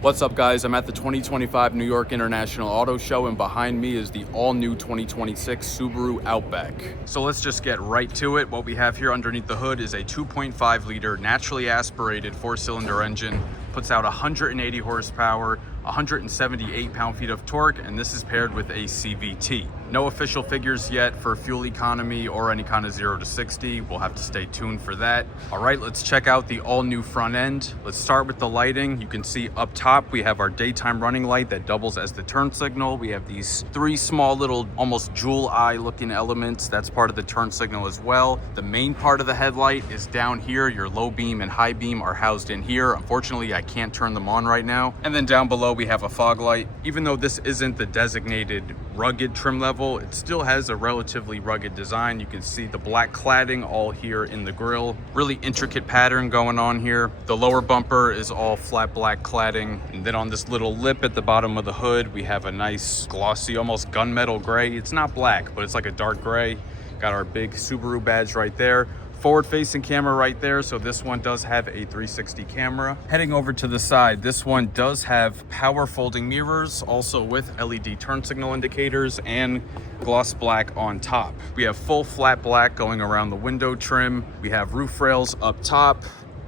What's up, guys? I'm at the 2025 New York International Auto Show, and behind me is the all-new 2026 Subaru Outback. So let's just get right to it. What we have here underneath the hood is a 2.5-liter naturally aspirated 4-cylinder engine. Puts out 180 horsepower, 178 pound-feet of torque, and this is paired with a CVT. No official figures yet for fuel economy or any kind of 0 to 60. We'll have to stay tuned for that. All right, let's check out the all-new front end. Let's start with the lighting. You can see up top, we have our daytime running light that doubles as the turn signal. We have these 3 small little, almost jewel eye looking elements. That's part of the turn signal as well. The main part of the headlight is down here. Your low beam and high beam are housed in here. Unfortunately, I can't turn them on right now. And then down below, we have a fog light. Even though this isn't the designated rugged trim level, it still has a relatively rugged design. You can see the black cladding all here in the grille. Really intricate pattern going on here. The lower bumper is all flat black cladding. And then on this little lip at the bottom of the hood, we have a nice glossy, almost gunmetal gray. It's not black, but it's like a dark gray. Got our big Subaru badge right there. Forward-facing camera right there, so this one does have a 360 camera. Heading over to the side, this one does have power folding mirrors, also with LED turn signal indicators and gloss black on top. We have full flat black going around the window trim. We have roof rails up top,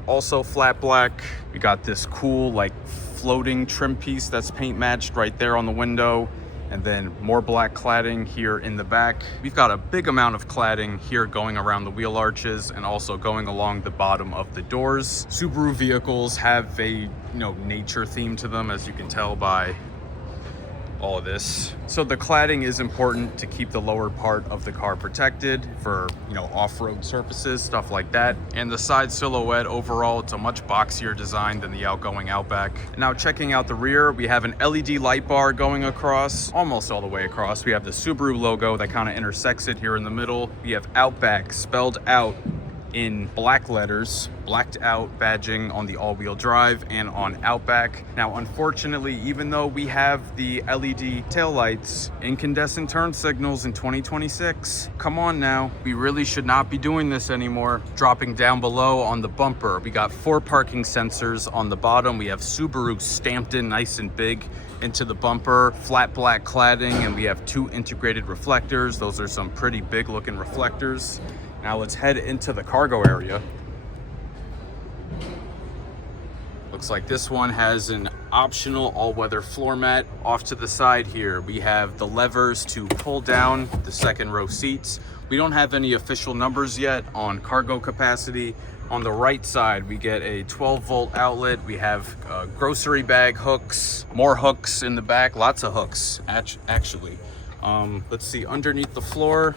also flat black. We got this cool like floating trim piece that's paint matched right there on the window. And then more black cladding here in the back. We've got a big amount of cladding here going around the wheel arches and also going along the bottom of the doors. Subaru vehicles have a nature theme to them, as you can tell by all of this. So the cladding is important to keep the lower part of the car protected for off-road surfaces, stuff like that. And the side silhouette overall, it's a much boxier design than the outgoing Outback. Now checking out the rear, we have an LED light bar going across, almost all the way across. We have the Subaru logo that kind of intersects it here in the middle. We have Outback spelled out in black letters, blacked out badging on the all-wheel drive and on Outback. Now, unfortunately, even though we have the LED taillights, incandescent turn signals in 2026, come on now, we really should not be doing this anymore. Dropping down below on the bumper, we got 4 parking sensors on the bottom. We have Subaru stamped in nice and big into the bumper, flat black cladding, and we have 2 integrated reflectors. Those are some pretty big looking reflectors. Now let's head into the cargo area. Looks like this one has an optional all-weather floor mat. Off to the side here, we have the levers to pull down the second row seats. We don't have any official numbers yet on cargo capacity. On the right side, we get a 12-volt outlet. We have grocery bag hooks, more hooks in the back, lots of hooks, actually. Let's see, underneath the floor,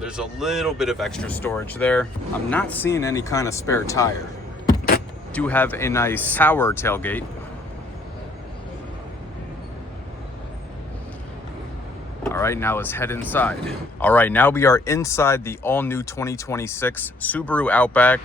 there's a little bit of extra storage there. I'm not seeing any kind of spare tire. Do have a nice power tailgate. All right, now let's head inside. All right, now we are inside the all-new 2026 Subaru Outback.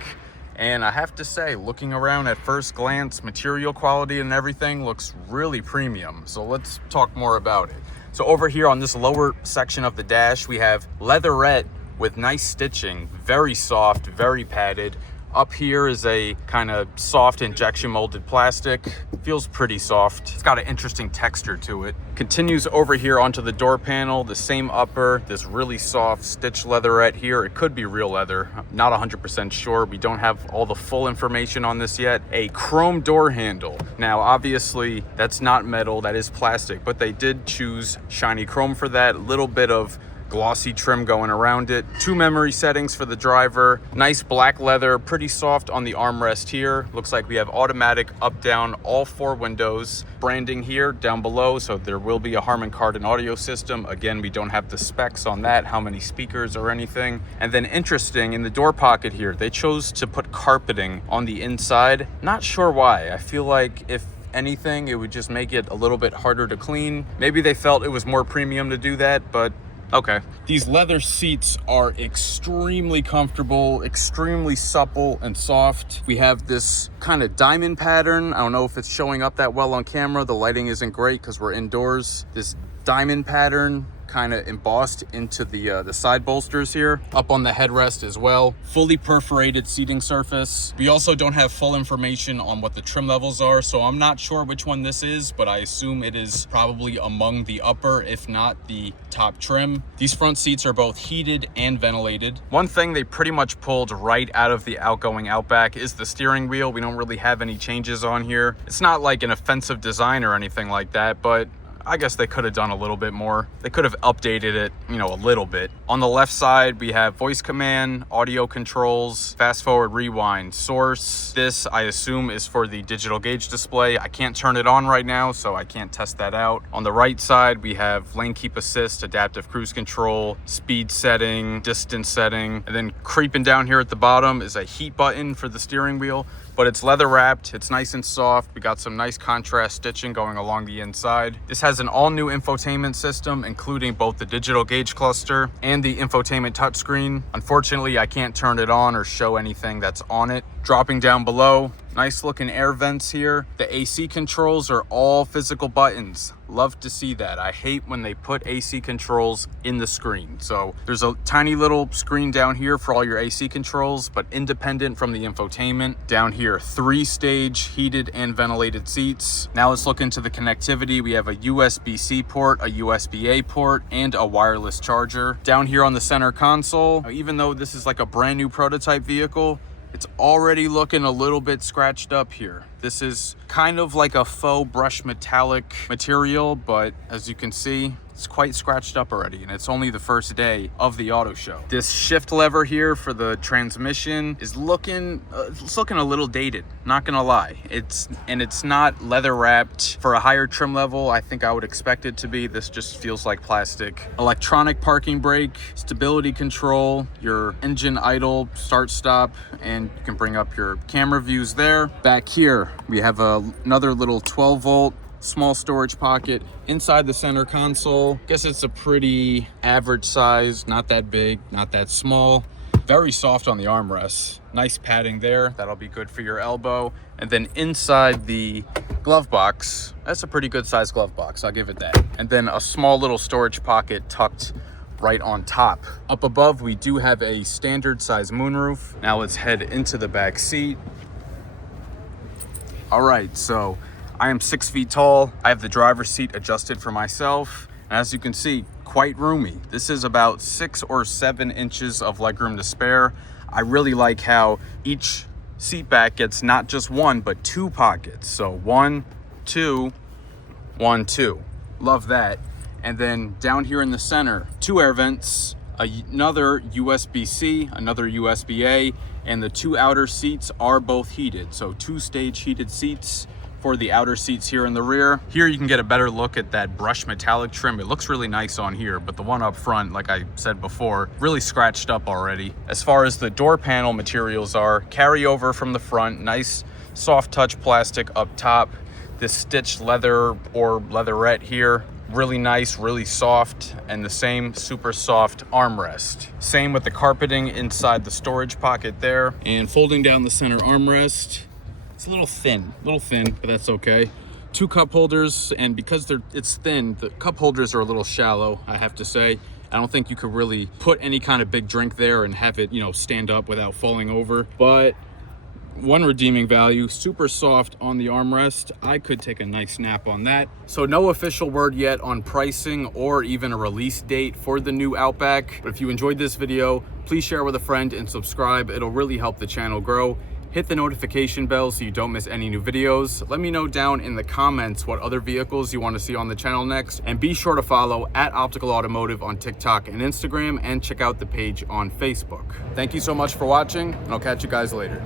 And I have to say, looking around at first glance, material quality and everything looks really premium. So let's talk more about it. So over here on this lower section of the dash, we have leatherette with nice stitching, very soft, very padded. Up here is a kind of soft injection molded plastic. Feels pretty soft. It's got an interesting texture to it. Continues over here onto the door panel, the same upper, this really soft stitched leatherette here. It could be real leather, I'm not 100% sure. We don't have all the full information on this yet. A chrome door handle. Now, obviously, that's not metal, that is plastic, but they did choose shiny chrome for that. A little bit of glossy trim going around it. 2 memory settings for the driver. Nice black leather, pretty soft on the armrest here. Looks like we have automatic up down all 4 windows. Branding here down below, so there will be a Harman Kardon audio system. Again, we don't have the specs on that, how many speakers or anything. And then interesting, in the door pocket here, they chose to put carpeting on the inside. Not sure why. I feel like if anything, it would just make it a little bit harder to clean. Maybe they felt it was more premium to do that, but okay. These leather seats are extremely comfortable, extremely supple and soft. We have this kind of diamond pattern. I don't know if it's showing up that well on camera. The lighting isn't great because we're indoors. This diamond pattern kind of embossed into the side bolsters here, up on the headrest as well. Fully perforated seating surface. We also don't have full information on what the trim levels are, so I'm not sure which one this is, but I assume it is probably among the upper, if not the top trim. These front seats are both heated and ventilated. One thing they pretty much pulled right out of the outgoing Outback is the steering wheel. We don't really have any changes on here. It's not like an offensive design or anything like that, but I guess they could have done a little bit more. They could have updated it, you know, a little bit. On the left side, we have voice command, audio controls, fast forward, rewind, source. This, I assume, is for the digital gauge display. I can't turn it on right now, so I can't test that out. On the right side, we have lane keep assist, adaptive cruise control, speed setting, distance setting, and then creeping down here at the bottom is a heat button for the steering wheel. But it's leather wrapped, it's nice and soft. We got some nice contrast stitching going along the inside. This has an all new infotainment system, including both the digital gauge cluster and the infotainment touchscreen. Unfortunately, I can't turn it on or show anything that's on it. Dropping down below, nice looking air vents here. The AC controls are all physical buttons. Love to see that. I hate when they put AC controls in the screen. So there's a tiny little screen down here for all your AC controls, but independent from the infotainment. Down here, 3-stage heated and ventilated seats. Now let's look into the connectivity. We have a USB-C port, a USB-A port, and a wireless charger. Down here on the center console, even though this is like a brand new prototype vehicle, it's already looking a little bit scratched up here. This is kind of like a faux brushed metallic material, but as you can see, it's quite scratched up already, and it's only the first day of the auto show. This shift lever here for the transmission is looking a little dated, not gonna lie. It's not leather wrapped. For a higher trim level, I think I would expect it to be. This just feels like plastic. Electronic parking brake, stability control, your engine idle, start stop, and you can bring up your camera views there. Back here, we have another little 12-volt small storage pocket inside the center console. Guess it's a pretty average size, not that big, not that small. Very soft on the armrests. Nice padding there. That'll be good for your elbow. And then inside the glove box, that's a pretty good size glove box, I'll give it that. And then a small little storage pocket tucked right on top. Up above, we do have a standard size moonroof. Now let's head into the back seat. All right, so I am 6 feet tall. I have the driver's seat adjusted for myself. And as you can see, quite roomy. This is about 6 or 7 inches of legroom to spare. I really like how each seat back gets not just one, but 2 pockets. So 1, 2, 1, 2. Love that. And then down here in the center, 2 air vents, another USB-C, another USB-A, and the 2 outer seats are both heated. So 2-stage heated seats for the outer seats here in the rear. Here you can get a better look at that brushed metallic trim. It looks really nice on here, but the one up front, like I said before, really scratched up already. As far as the door panel materials are, carryover from the front, nice soft touch plastic up top. This stitched leather or leatherette here, really nice, really soft, and the same super soft armrest. Same with the carpeting inside the storage pocket there. And folding down the center armrest, it's a little thin, but that's okay. 2 cup holders, and because it's thin, the cup holders are a little shallow, I have to say. I don't think you could really put any kind of big drink there and have it, you know, stand up without falling over. But one redeeming value, super soft on the armrest. I could take a nice nap on that. So no official word yet on pricing or even a release date for the new Outback. But if you enjoyed this video, please share with a friend and subscribe. It'll really help the channel grow. Hit the notification bell so you don't miss any new videos. Let me know down in the comments what other vehicles you want to see on the channel next. And be sure to follow @Optical Automotive on TikTok and Instagram, and check out the page on Facebook. Thank you so much for watching, and I'll catch you guys later.